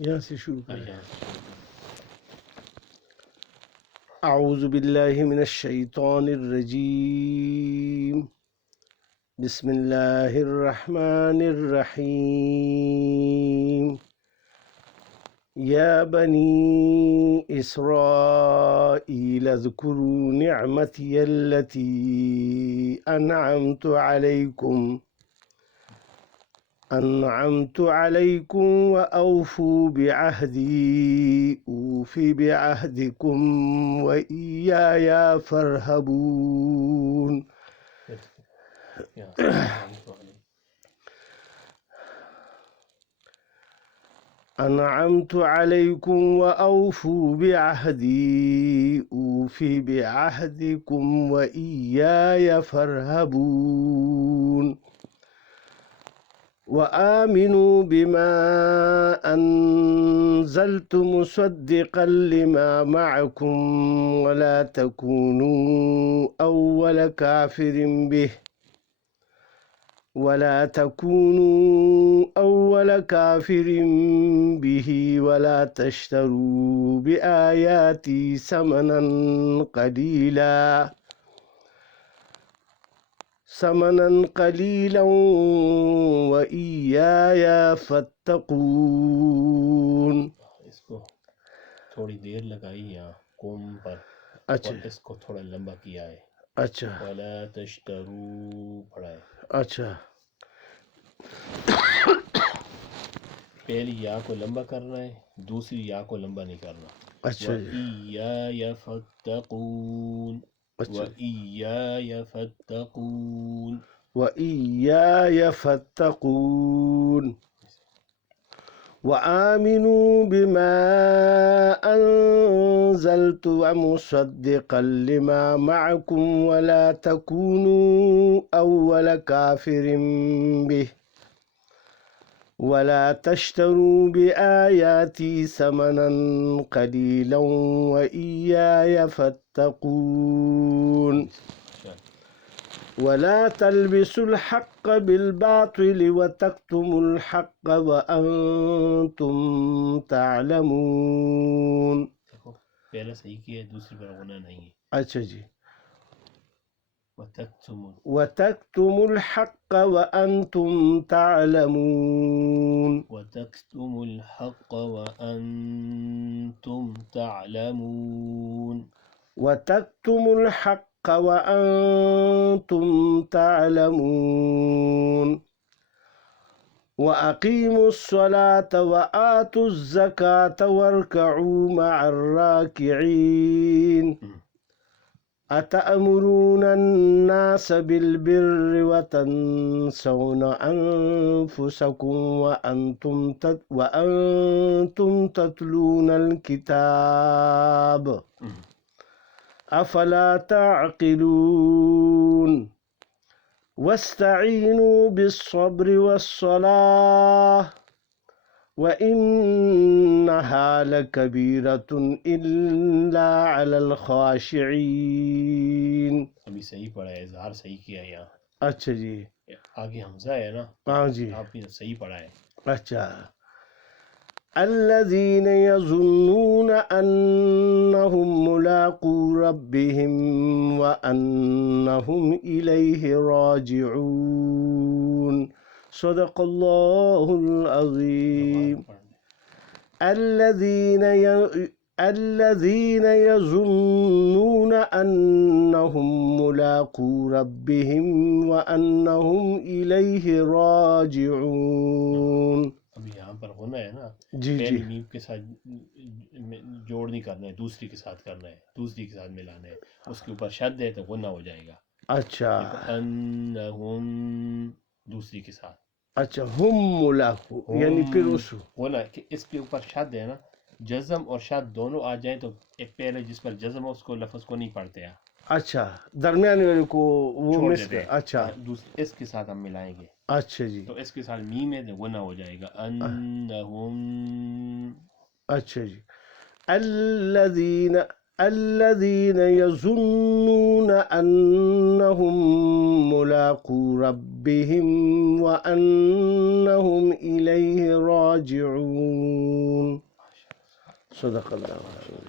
یہاں سے شروع کریں. اعوذ باللہ من الشیطان الرجیم. بسم اللہ الرحمن الرحیم. یا بنی اسرائیل اذکروا نعمتی التی انعمت علیکم وأوفوا بعهدي أوف بعهدكم وإياي فارهبون. أنعمت عليكم وأوفوا بعهدي أوف بعهدكم وإياي فارهبون. وآمنوا بما أنزلت مصدقا لما معكم ولا تكونوا أول كافر به ولا تشتروا بآياتي ثمنا قليلا وإياي فاتقون. اس کو تھوڑی دیر لگائی یہاں قوم پر، اچھا اور اس کو تھوڑا لمبا کیا ہے. اچھا ولا تشترو پڑھا ہے. اچھا پہلی یا کو لمبا کرنا ہے، دوسری یا کو لمبا نہیں کرنا. اچھا جی وَإِيَّايَ فَاتَّقُونَ اچھا وَإِيَّايَ فَاتَّقُونَ. وَإِيَّايَ فَاتَّقُونَ. وَآمِنُوا بِمَا أَنزَلْتُ وَمُصَدِّقًا لِمَا مَعَكُمْ وَلَا تَكُونُوا أَوَّلَ كَافِرٍ بِهِ وَلَا تَشْتَرُوا بِآيَاتِي ثَمَنًا قَلِيلًا وَإِيَّايَ فَاتَّقُونَ. ولا تلبسوا الحق بالباطل وتكتموا الحق وأنتم تعلمون. پہلا صحیح کیا ہے، دوسری پر غنہ نہیں ہے. اچھا جی. وَتَكْتُمُوا الحق وأنتم تعلمون. وَتَكْتُمُوا الْحَقَّ وَأَنْتُمْ تَعْلَمُونَ. وتكتموا الحق وأنتم تعلمون. وأقيموا الصلاة وآتوا الزكاة واركعوا مع الراكعين. أتأمرون الناس بالبر وتنسون أنفسكم وأنتم تتلون الكتاب أفلا تعقلون. واستعينوا بالصبر والصلاة وإنها لكبيرة إلا على الخاشعين. ابھی صحیح پڑھا ہے، اظہار صحیح کیا ہے یہاں. اچھا جی. آگے حمزہ ہے نا. ہاں جی. آپ نے صحیح پڑھا ہے. اچھا. الذين يظنون أنهم ملاقو ربهم وأنهم إليه راجعون. صدق الله العظيم. الذين يظنون أنهم ملاقو ربهم وأنهم إليه راجعون. ابھی یہاں پر ہونا ہے نا. جی پہلی جی. میم کے ساتھ جوڑ نہیں کرنا ہے، دوسری کے ساتھ کرنا ہے، دوسری کے ساتھ ملانا ہے. اس کے اوپر شد ہے تو غنہ ہو جائے گا. اچھا انہم دوسری کے ساتھ. اچھا ہم ملاقو یعنی پھر اس غنہ کہ اس کے اوپر شد ہے نا. جزم اور شد دونوں آ جائیں تو ایک پہلے جس پر جزم ہو اس کو لفظ کو نہیں پڑھتے ہیں. اچھا درمیانے والے کو وہ چھوڑ مس دیتے ہیں. اچھا اس کے ساتھ ہم ملائیں گے. اچھا جی. تو اس کے ساتھ میم ہے تو غنہ ہو جائے گا. انہم. اچھا جی. الذين يظنون أنهم ملاقو ربهم وأنهم إليه راجعون. صدق الله العظيم.